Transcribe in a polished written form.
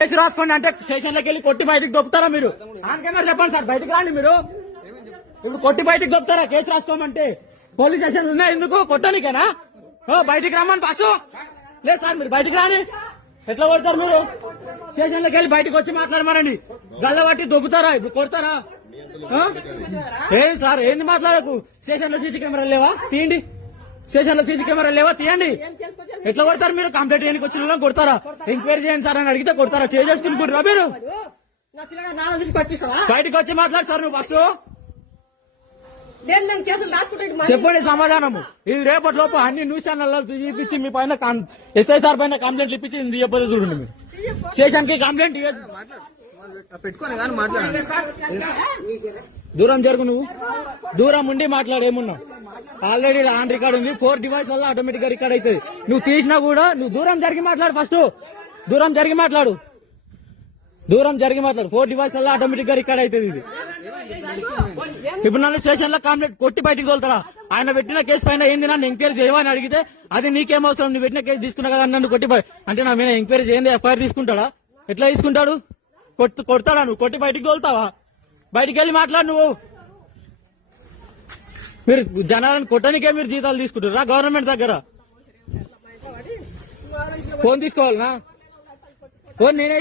Case రాసుకోండి అంటే స్టేషన్లోకి వెళ్ళి కొట్టి బయటకు దొప్పుతారా మీరు? ఆన్ కెమెరా చెప్పండి సార్, బయటకు రాండి మీరు. ఇప్పుడు కొట్టి బయటకు దొప్పుతారా కేసు రాసుకోమంటే? పోలీస్ స్టేషన్ ఉన్నాయి ఎందుకు? కొట్టడానికేనా? బయటికి రమ్మని ఫస్ట్. లేదు సార్, మీరు బయటకు రాని. ఎట్లా కొడతారు మీరు? స్టేషన్లోకి వెళ్ళి బయటకు వచ్చి మాట్లాడమనండి. గల్ల పట్టి దొబ్బుతారా? ఇప్పుడు కొడతారా? ఏంది సార్, ఏంది మాట్లాడకు? స్టేషన్ లో సీసీ కెమెరాలు లేవా? తీయండి. స్టేషన్ లో సీసీ కెమెరాలు లేవా? తీయండి. ఎట్లా కొడతారు మీరు? కంప్లైంట్ చేయడానికి వచ్చిన వాళ్ళని కొడతారా? ఎంక్వైరీ చేయండి సార్ అని అడిగితే కొడతారా? చేసుకుంటురా మీరు? బయటకు వచ్చి మాట్లాడు సార్ నువ్వు ఫస్ట్. చెప్పండి సమాధానము. ఇది రేపటి లోపు అన్ని న్యూస్ ఛానల్లో చూపించి మీ పైన ఎస్ఐ సార్ పైన కంప్లైంట్లు ఇప్పించి ఇది చెప్పదు చూడండి. మీరు స్టేషన్ కి కంప్లైంట్ పెట్టుకోని కానీ మాట్లాడాలి. దూరం జరుగు, నువ్వు దూరం ఉండి మాట్లాడేమున్నావు? ఆల్రెడీ ఆన్ రికార్డ్ ఉంది. 4 డివైస్ వల్ల ఆటోమేటిక్ గా రికార్డ్ అవుతుంది. నువ్వు తీసినా కూడా నువ్వు దూరం జరిగి మాట్లాడు. ఫస్ట్ దూరం జరిగి మాట్లాడు. 4 డివైస్ వల్ల ఆటోమేటిక్ గా రికార్డ్ అవుతుంది. ఇది ఇప్పుడు నన్ను స్టేషన్ లో కంప్లైంట్ కొట్టి బయటికి తోలుతారా? ఆయన పెట్టిన కేసు పైన ఏంది నన్ను ఎంక్వైరీ చేయమని అడిగితే అది నీకేం అవసరం? నువ్వు పెట్టిన కేసు తీసుకున్నా కదా నన్ను కొట్టి అంటే నా మీద ఎంక్వైరీ చేయండి, ఎఫ్ఐఆర్ తీసుకుంటాడా? ఎట్లా తీసుకుంటాడు? కొడతాడా? నువ్వు కొట్టి బయటికి తోలుతావా? బయటికి వెళ్ళి మాట్లాడు. నువ్వు మీరు జనాలను కొట్టడానికే మీరు జీతాలు తీసుకుంటారా గవర్నమెంట్ దగ్గర? ఫోన్ తీసుకోవాలనా? ఫోన్ నేనే